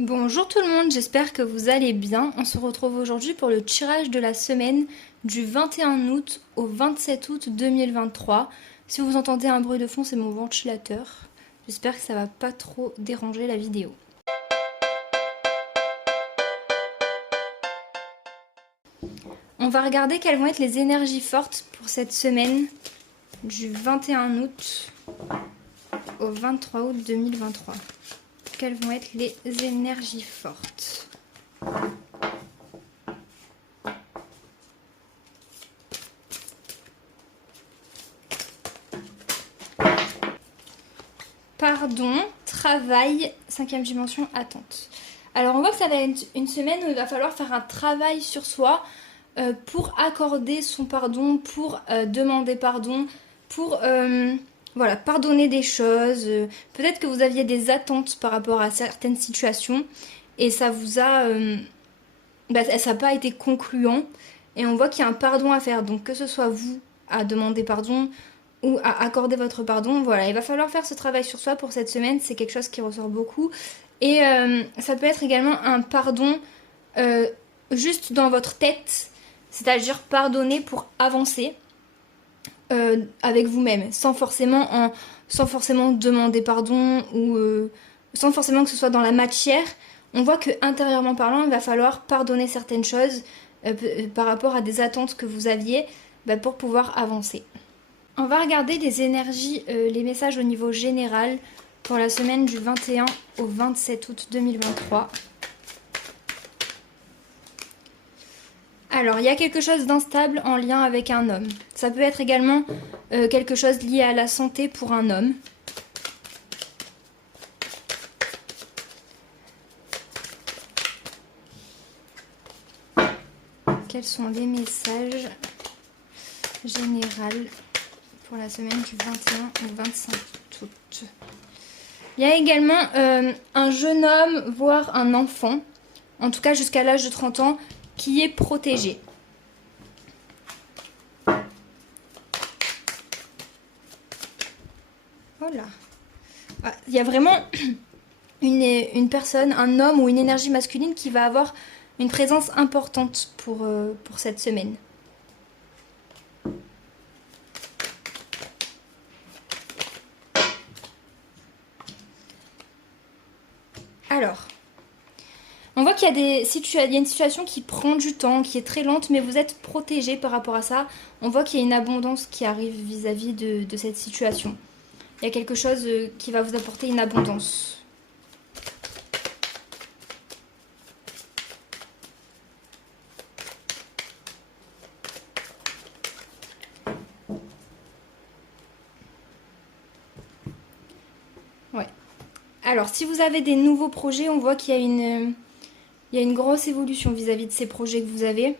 Bonjour tout le monde, j'espère que vous allez bien. On se retrouve aujourd'hui pour le tirage de la semaine du 21 août au 27 août 2023. Si vous entendez un bruit de fond, c'est mon ventilateur. J'espère que ça va pas trop déranger la vidéo. On va regarder quelles vont être les énergies fortes pour cette semaine du 21 août au 23 août 2023. Quelles vont être les énergies fortes? Pardon, travail, 5e dimension, attente. Alors on voit que ça va être une semaine où il va falloir faire un travail sur soi pour accorder son pardon, pour demander pardon, pour voilà, pardonner des choses. Peut-être que vous aviez des attentes par rapport à certaines situations et ça vous a... ça n'a pas été concluant et on voit qu'il y a un pardon à faire. Donc que ce soit vous à demander pardon ou à accorder votre pardon, voilà, il va falloir faire ce travail sur soi pour cette semaine, c'est quelque chose qui ressort beaucoup. Et ça peut être également un pardon juste dans votre tête, c'est-à-dire pardonner pour avancer avec vous-même, sans forcément demander pardon ou sans forcément que ce soit dans la matière. On voit que intérieurement parlant, il va falloir pardonner certaines choses par rapport à des attentes que vous aviez pour pouvoir avancer. On va regarder les énergies, les messages au niveau général pour la semaine du 21 au 27 août 2023. Alors, il y a quelque chose d'instable en lien avec un homme. Ça peut être également quelque chose lié à la santé pour un homme. Quels sont les messages généraux pour la semaine du 21 au 25 août? Il y a également un jeune homme, voire un enfant, en tout cas jusqu'à l'âge de 30 ans, qui est protégé. Voilà. Ah, il y a vraiment une personne, un homme ou une énergie masculine qui va avoir une présence importante pour cette semaine. Alors, on voit qu'il y a une situation qui prend du temps, qui est très lente, mais vous êtes protégé par rapport à ça. On voit qu'il y a une abondance qui arrive vis-à-vis de cette situation. Il y a quelque chose qui va vous apporter une abondance. Ouais. Alors, si vous avez des nouveaux projets, on voit qu'il y a une grosse évolution vis-à-vis de ces projets que vous avez.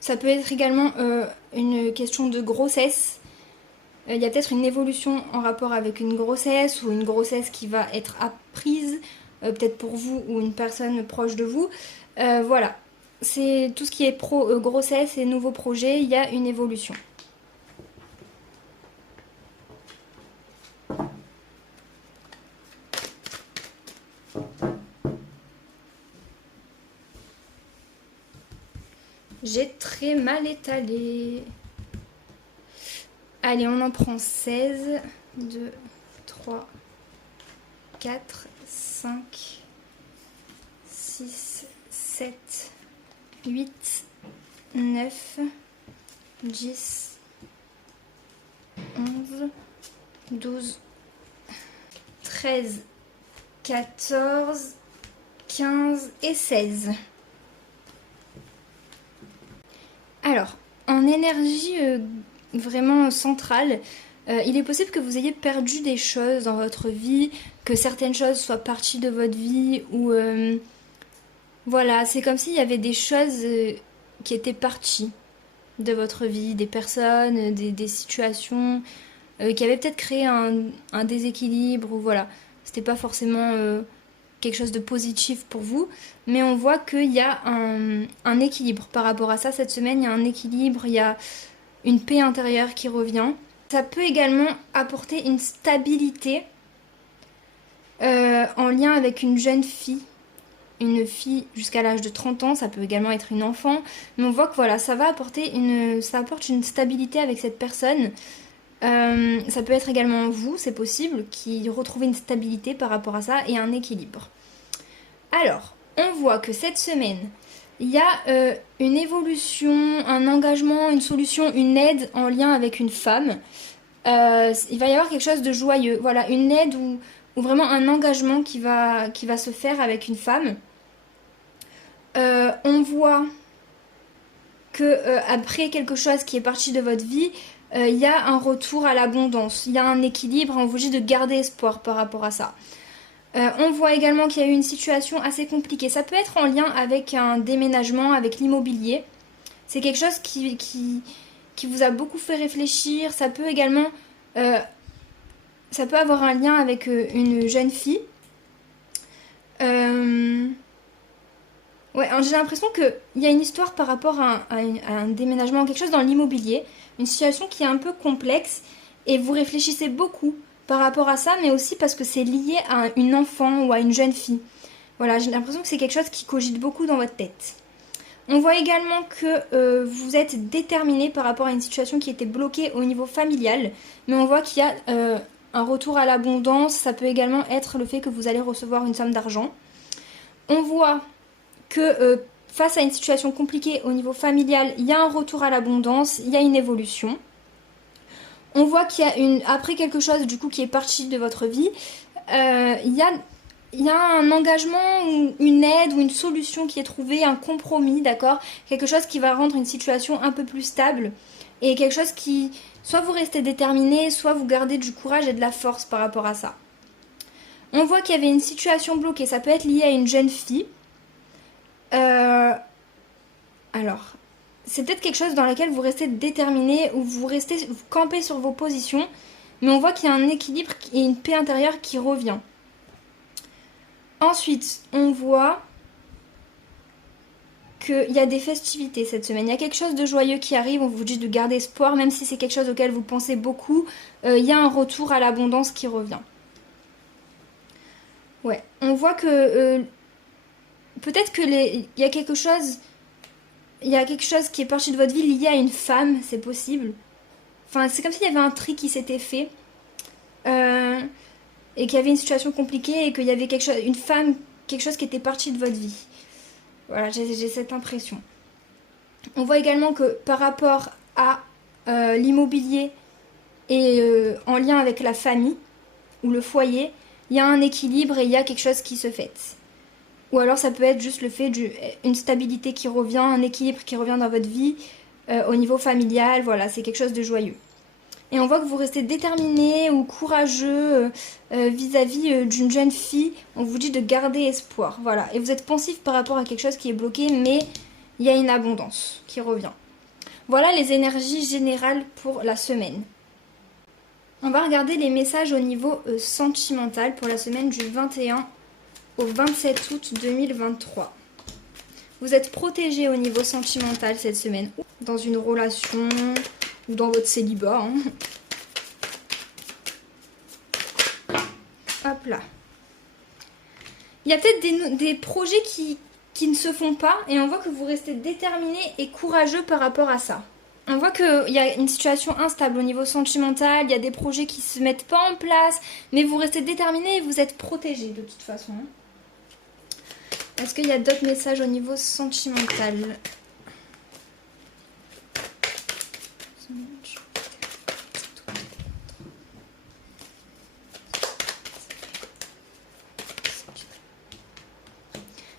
Ça peut être également une question de grossesse. Il y a peut-être une évolution en rapport avec une grossesse ou une grossesse qui va être apprise, peut-être pour vous ou une personne proche de vous. Voilà, c'est tout ce qui est grossesse et nouveaux projets, il y a une évolution. J'ai très mal étalé. Allez, on en prend 16. 2, 3, 4, 5, 6, 7, 8, 9, 10, 11, 12, 13, 14, 15 et 16. Alors, en énergie vraiment centrale, il est possible que vous ayez perdu des choses dans votre vie, que certaines choses soient parties de votre vie, ou voilà, c'est comme s'il y avait des choses qui étaient parties de votre vie, des personnes, des situations, qui avaient peut-être créé un déséquilibre, ou voilà, c'était pas forcément quelque chose de positif pour vous, mais on voit qu'il y a un équilibre par rapport à ça. Cette semaine, il y a un équilibre, il y a une paix intérieure qui revient. Ça peut également apporter une stabilité en lien avec une jeune fille. Une fille jusqu'à l'âge de 30 ans, ça peut également être une enfant. Mais on voit que voilà, ça apporte une stabilité avec cette personne. Ça peut être également vous, c'est possible, qui retrouvez une stabilité par rapport à ça et un équilibre. Alors, on voit que cette semaine, il y a une évolution, un engagement, une solution, une aide en lien avec une femme. Il va y avoir quelque chose de joyeux. Voilà, une aide ou vraiment un engagement qui va se faire avec une femme. On voit que après quelque chose qui est parti de votre vie, il y a un retour à l'abondance, il y a un équilibre, on vous dit de garder espoir par rapport à ça. On voit également qu'il y a eu une situation assez compliquée. Ça peut être en lien avec un déménagement, avec l'immobilier. C'est quelque chose qui vous a beaucoup fait réfléchir. Ça peut également... ça peut avoir un lien avec une jeune fille. Ouais, j'ai l'impression qu'il y a une histoire par rapport à un déménagement, quelque chose dans l'immobilier. Une situation qui est un peu complexe. Et vous réfléchissez beaucoup par rapport à ça, mais aussi parce que c'est lié à une enfant ou à une jeune fille. Voilà, j'ai l'impression que c'est quelque chose qui cogite beaucoup dans votre tête. On voit également que vous êtes déterminé par rapport à une situation qui était bloquée au niveau familial, mais on voit qu'il y a un retour à l'abondance. Ça peut également être le fait que vous allez recevoir une somme d'argent. On voit que face à une situation compliquée au niveau familial, il y a un retour à l'abondance, il y a une évolution. On voit qu'il y a après quelque chose du coup qui est parti de votre vie, il y a un engagement ou une aide ou une solution qui est trouvée, un compromis, d'accord? Quelque chose qui va rendre une situation un peu plus stable et quelque chose qui, soit vous restez déterminé, soit vous gardez du courage et de la force par rapport à ça. On voit qu'il y avait une situation bloquée, ça peut être lié à une jeune fille. Alors, c'est peut-être quelque chose dans lequel vous restez déterminé ou vous campez sur vos positions, mais on voit qu'il y a un équilibre et une paix intérieure qui revient. Ensuite, on voit qu'il y a des festivités cette semaine. Il y a quelque chose de joyeux qui arrive, on vous dit de garder espoir, même si c'est quelque chose auquel vous pensez beaucoup, il y a un retour à l'abondance qui revient. Ouais, on voit que peut-être que il y a quelque chose qui est parti de votre vie lié à une femme, c'est possible. Enfin, c'est comme s'il y avait un tri qui s'était fait et qu'il y avait une situation compliquée et qu'il y avait une femme, quelque chose qui était parti de votre vie. Voilà, j'ai cette impression. On voit également que par rapport à l'immobilier et en lien avec la famille ou le foyer, il y a un équilibre et il y a quelque chose qui se fait. Ou alors ça peut être juste le fait d'une stabilité qui revient, un équilibre qui revient dans votre vie, au niveau familial, voilà, c'est quelque chose de joyeux. Et on voit que vous restez déterminé ou courageux vis-à-vis d'une jeune fille, on vous dit de garder espoir, voilà. Et vous êtes pensif par rapport à quelque chose qui est bloqué, mais il y a une abondance qui revient. Voilà les énergies générales pour la semaine. On va regarder les messages au niveau sentimental pour la semaine du 21 au 27 août 2023. Vous êtes protégé au niveau sentimental cette semaine, dans une relation ou dans votre célibat. Hein. Hop là. Il y a peut-être des projets qui ne se font pas et on voit que vous restez déterminé et courageux par rapport à ça. On voit qu'il y a une situation instable au niveau sentimental, il y a des projets qui ne se mettent pas en place, mais vous restez déterminé et vous êtes protégé de toute façon. Est-ce qu'il y a d'autres messages au niveau sentimental?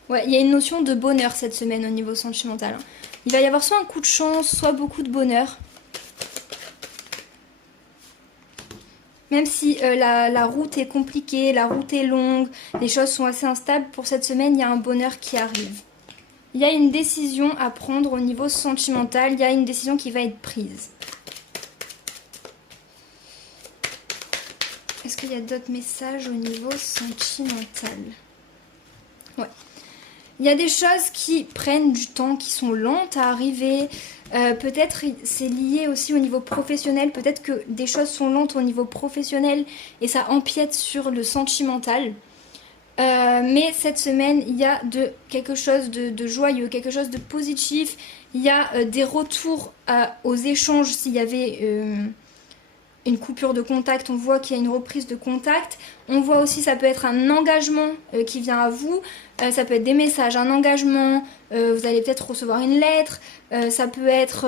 Ouais, il y a une notion de bonheur cette semaine au niveau sentimental. Il va y avoir soit un coup de chance, soit beaucoup de bonheur. Même si la route est compliquée, la route est longue, les choses sont assez instables, pour cette semaine, il y a un bonheur qui arrive. Il y a une décision à prendre au niveau sentimental, il y a une décision qui va être prise. Est-ce qu'il y a d'autres messages au niveau sentimental? Ouais. Il y a des choses qui prennent du temps, qui sont lentes à arriver. Peut-être c'est lié aussi au niveau professionnel. Peut-être que des choses sont lentes au niveau professionnel et ça empiète sur le sentimental. Mais cette semaine, il y a quelque chose de joyeux, quelque chose de positif. Il y a des retours aux échanges s'il y avait une coupure de contact. On voit qu'il y a une reprise de contact. On voit aussi ça peut être un engagement qui vient à vous. Ça peut être des messages, un engagement. Vous allez peut-être recevoir une lettre. Ça peut être...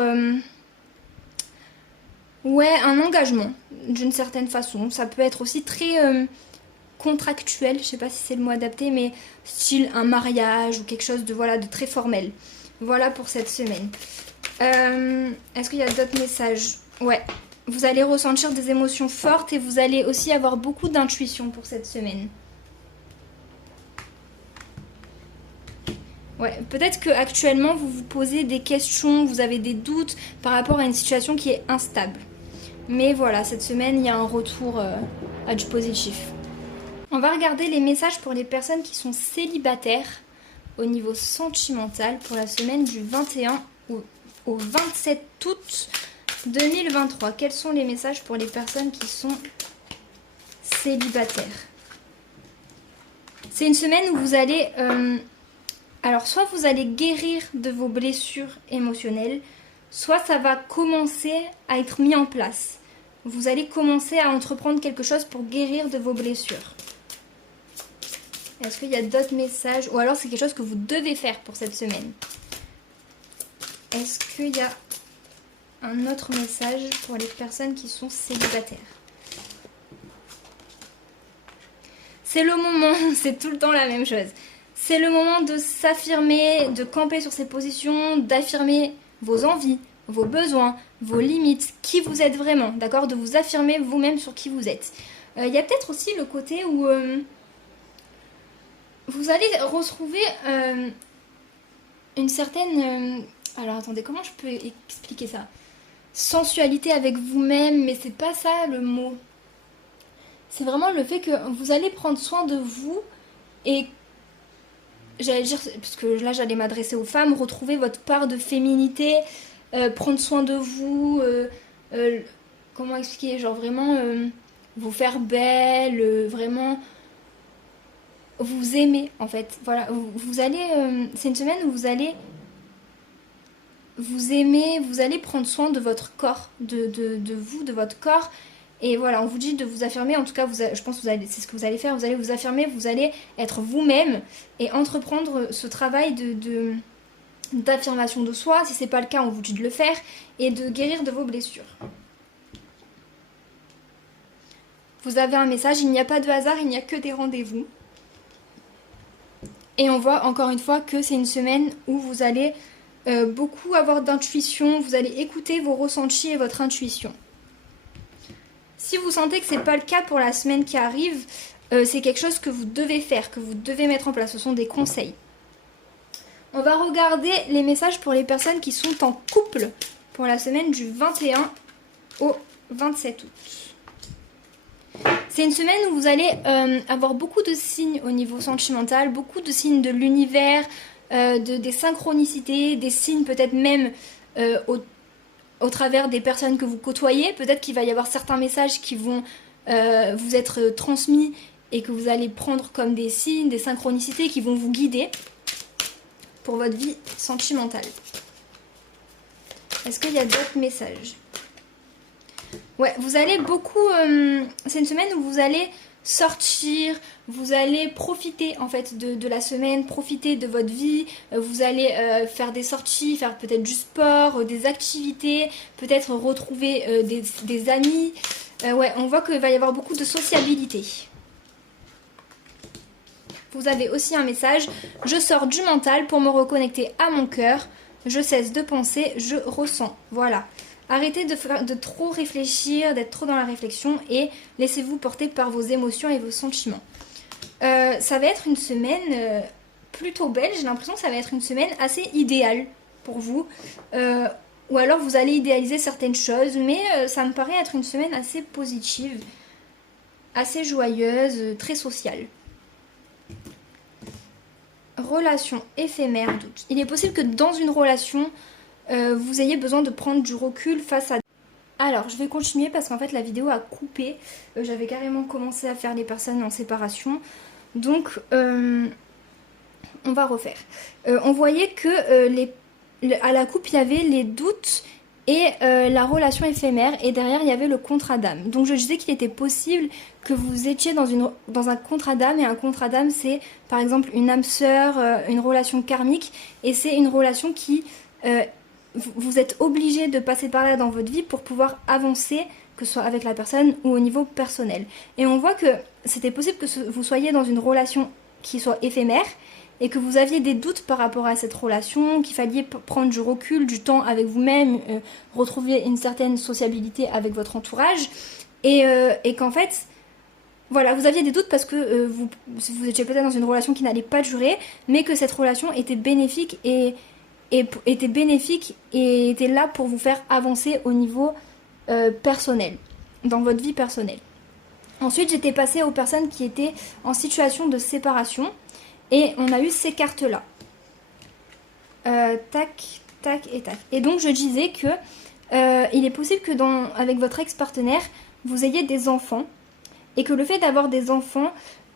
ouais, un engagement d'une certaine façon. Ça peut être aussi très... contractuel, je sais pas si c'est le mot adapté, mais style un mariage ou quelque chose de, voilà, de très formel. Voilà pour cette semaine. Est-ce qu'il y a d'autres messages? Ouais, vous allez ressentir des émotions fortes et vous allez aussi avoir beaucoup d'intuition pour cette semaine. Ouais, peut-être que actuellement vous vous posez des questions, vous avez des doutes par rapport à une situation qui est instable. Mais voilà, cette semaine, il y a un retour à du positif. On va regarder les messages pour les personnes qui sont célibataires au niveau sentimental pour la semaine du 21 au 27 août 2023. Quels sont les messages pour les personnes qui sont célibataires? C'est une semaine où vous allez... alors, soit vous allez guérir de vos blessures émotionnelles, soit ça va commencer à être mis en place. Vous allez commencer à entreprendre quelque chose pour guérir de vos blessures. Est-ce qu'il y a d'autres messages? Ou alors c'est quelque chose que vous devez faire pour cette semaine? Est-ce qu'il y a un autre message pour les personnes qui sont célibataires? C'est le moment, c'est tout le temps la même chose. C'est le moment de s'affirmer, de camper sur ses positions, d'affirmer vos envies, vos besoins, vos limites, qui vous êtes vraiment, d'accord? De vous affirmer vous-même sur qui vous êtes. Il y a peut-être aussi le côté où... vous allez retrouver une certaine... alors attendez, comment je peux expliquer ça? Sensualité avec vous-même, mais c'est pas ça le mot. C'est vraiment le fait que vous allez prendre soin de vous et... j'allais dire, parce que là j'allais m'adresser aux femmes, retrouver votre part de féminité, prendre soin de vous, comment expliquer? Genre vraiment vous faire belle, vraiment... vous aimez en fait, voilà, vous allez, c'est une semaine où vous allez vous aimer, vous allez prendre soin de votre corps, de vous, de votre corps, et voilà, on vous dit de vous affirmer, en tout cas, je pense que c'est ce que vous allez faire, vous allez vous affirmer, vous allez être vous-même, et entreprendre ce travail d'affirmation de soi, si c'est pas le cas, on vous dit de le faire, et de guérir de vos blessures. Vous avez un message, il n'y a pas de hasard, il n'y a que des rendez-vous. Et on voit encore une fois que c'est une semaine où vous allez beaucoup avoir d'intuition, vous allez écouter vos ressentis et votre intuition. Si vous sentez que c'est pas le cas pour la semaine qui arrive, c'est quelque chose que vous devez faire, que vous devez mettre en place, ce sont des conseils. On va regarder les messages pour les personnes qui sont en couple pour la semaine du 21 au 27 août. C'est une semaine où vous allez avoir beaucoup de signes au niveau sentimental, beaucoup de signes de l'univers, des synchronicités, des signes peut-être même au travers des personnes que vous côtoyez. Peut-être qu'il va y avoir certains messages qui vont vous être transmis et que vous allez prendre comme des signes, des synchronicités qui vont vous guider pour votre vie sentimentale. Est-ce qu'il y a d'autres messages? Ouais, vous allez beaucoup... c'est une semaine où vous allez sortir, vous allez profiter en fait de la semaine, profiter de votre vie, vous allez faire des sorties, faire peut-être du sport, des activités, peut-être retrouver des amis. Ouais, on voit qu'il va y avoir beaucoup de sociabilité. Vous avez aussi un message, je sors du mental pour me reconnecter à mon cœur, je cesse de penser, je ressens. Voilà. Arrêtez de trop réfléchir, d'être trop dans la réflexion et laissez-vous porter par vos émotions et vos sentiments. Ça va être une semaine plutôt belle, j'ai l'impression que ça va être une semaine assez idéale pour vous. Ou alors vous allez idéaliser certaines choses, mais ça me paraît être une semaine assez positive, assez joyeuse, très sociale. Relation éphémère, doute. Il est possible que dans une relation... vous ayez besoin de prendre du recul face à... Alors, je vais continuer parce qu'en fait la vidéo a coupé. J'avais carrément commencé à faire les personnes en séparation. Donc, on va refaire. On voyait que à la coupe, il y avait les doutes et la relation éphémère. Et derrière, il y avait le contrat d'âme. Donc, je disais qu'il était possible que vous étiez dans un contrat d'âme. Et un contrat d'âme, c'est par exemple une âme sœur, une relation karmique. Et c'est une relation qui... vous êtes obligé de passer par là dans votre vie pour pouvoir avancer, que ce soit avec la personne ou au niveau personnel. Et on voit que c'était possible que vous soyez dans une relation qui soit éphémère et que vous aviez des doutes par rapport à cette relation, qu'il fallait prendre du recul, du temps avec vous-même, retrouver une certaine sociabilité avec votre entourage et qu'en fait, voilà, vous aviez des doutes parce que vous étiez peut-être dans une relation qui n'allait pas durer, mais que cette relation était bénéfique et était là pour vous faire avancer au niveau personnel, dans votre vie personnelle. Ensuite, j'étais passée aux personnes qui étaient en situation de séparation et on a eu ces cartes-là. Tac, tac et tac. Et donc, je disais que il est possible que avec votre ex-partenaire, vous ayez des enfants et que le fait d'avoir des enfants,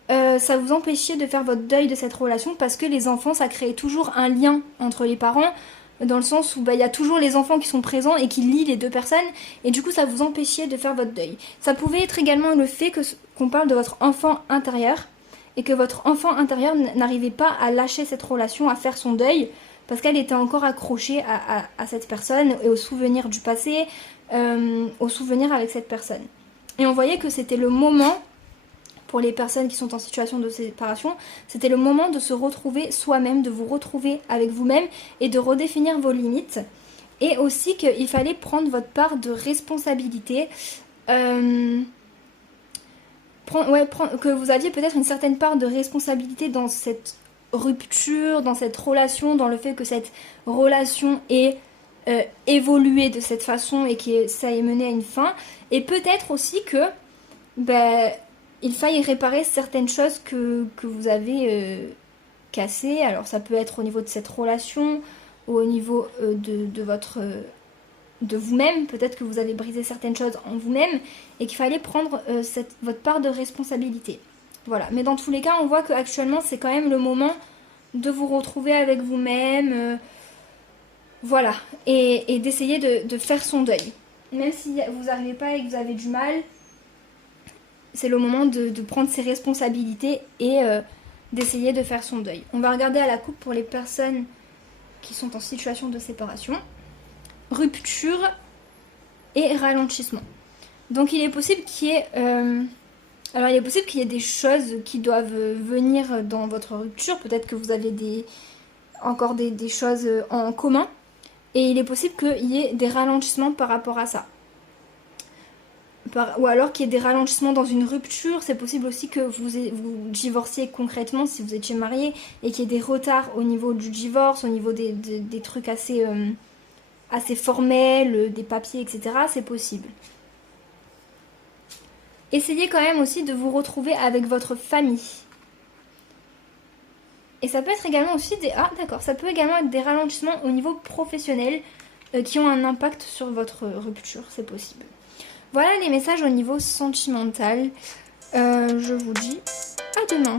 ça vous empêchait de faire votre deuil de cette relation parce que les enfants, ça crée toujours un lien entre les parents dans le sens où il y a toujours les enfants qui sont présents et qui lient les deux personnes et du coup ça vous empêchait de faire votre deuil. Ça pouvait être également le fait qu'on parle de votre enfant intérieur et que votre enfant intérieur n'arrivait pas à lâcher cette relation, à faire son deuil parce qu'elle était encore accrochée à cette personne et aux souvenirs du passé, aux souvenirs avec cette personne. Et on voyait que c'était le moment, pour les personnes qui sont en situation de séparation, c'était le moment de se retrouver soi-même, de vous retrouver avec vous-même et de redéfinir vos limites. Et aussi qu'il fallait prendre votre part de responsabilité. Que vous aviez peut-être une certaine part de responsabilité dans cette rupture, dans cette relation, dans le fait que cette relation ait évolué de cette façon et que ça ait mené à une fin. Et peut-être aussi que... il faille réparer certaines choses que vous avez cassées. Alors ça peut être au niveau de cette relation ou au niveau de vous-même. Peut-être que vous avez brisé certaines choses en vous-même et qu'il fallait prendre votre part de responsabilité. Voilà. Mais dans tous les cas, on voit qu'actuellement, c'est quand même le moment de vous retrouver avec vous-même. Voilà. Et d'essayer de faire son deuil. Même si vous n'arrivez pas et que vous avez du mal... c'est le moment de prendre ses responsabilités et d'essayer de faire son deuil. On va regarder à la coupe pour les personnes qui sont en situation de séparation. Rupture et ralentissement. Donc il est possible qu'il y ait... il est possible qu'il y ait des choses qui doivent venir dans votre rupture. Peut-être que vous avez encore des choses en commun. Et il est possible qu'il y ait des ralentissements par rapport à ça. Ou alors qu'il y ait des ralentissements dans une rupture. C'est possible aussi que vous divorciez concrètement si vous étiez marié et qu'il y ait des retards au niveau du divorce, au niveau des trucs assez formels, des papiers, etc. C'est possible. Essayez quand même aussi de vous retrouver avec votre famille. Et ça peut être également aussi ça peut également être des ralentissements au niveau professionnel qui ont un impact sur votre rupture, c'est possible. Voilà les messages au niveau sentimental. Je vous dis à demain.